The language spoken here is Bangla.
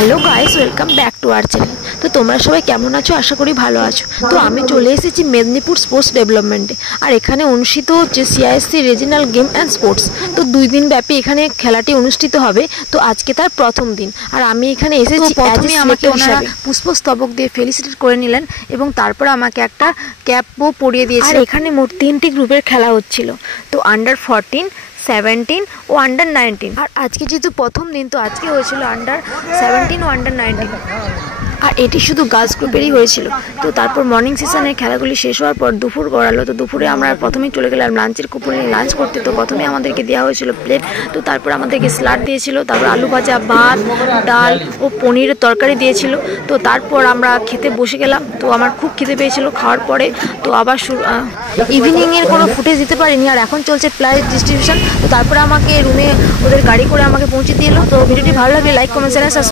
Hello guys, welcome back to our channel. তো তোমরা সবাই কেমন আছো? আশা করি ভালো আছো। তো আমি চলে এসেছি মেদিনীপুর স্পোর্টস ডেভেলপমেন্টে, আর এখানে অনুষ্ঠিত হচ্ছে CISC regional game and sports. তো 2 দিন ব্যাপী এখানে খেলাটি অনুষ্ঠিত হবে। তো আজকে তার প্রথম দিন, আর আমি এখানে এসেছি। প্রথমে আমাকে ওনারা পুষ্পস্তবক দিয়ে ফেলিসিটেট করে নিলেন এবং তারপর আমাকে একটা ক্যাপও পরিয়ে দিয়েছে। আর এখানে মোট 3টি গ্রুপের খেলা হচ্ছিল। তো আন্ডার 14, 17 ও আন্ডার 19। আর আজকে যেহেতু প্রথম দিন, তো আজকে হয়েছিল আন্ডার 17 ও আন্ডার 19। আর এটি শুধু গার্লস গ্রুপেরই হয়েছিল। তো তারপর মর্নিং সেশনের খেলাগুলি শেষ হওয়ার পর দুপুর গড়ালো। তো দুপুরে আমরা প্রথমেই চলে গেলাম লাঞ্চের কুপনে লাঞ্চ করতে। তো প্রথমে আমাদেরকে দেওয়া হয়েছিল প্লেট। তো তারপর আমাদেরকে স্যালাড দিয়েছিল, তারপর আলু ভাজা, ভাত, ডাল ও পনিরের তরকারি দিয়েছিল। তো তারপর আমরা খেতে বসে গেলাম। তো আমার খুব খিদে পেয়েছিল খাওয়ার পরে। তো আবার ইভিনিংয়ের কোনো ফুটেজ দিতে পারিনি। আর এখন চলছে প্রাইজ ডিস্ট্রিবিউশন। তো তারপরে আমাকে রুমে ওদের গাড়ি করে আমাকে পৌঁছে দিয়ে এলো। তো ভিডিওটি ভালো লাগলে লাইক, কমেন্ট, শেয়ার।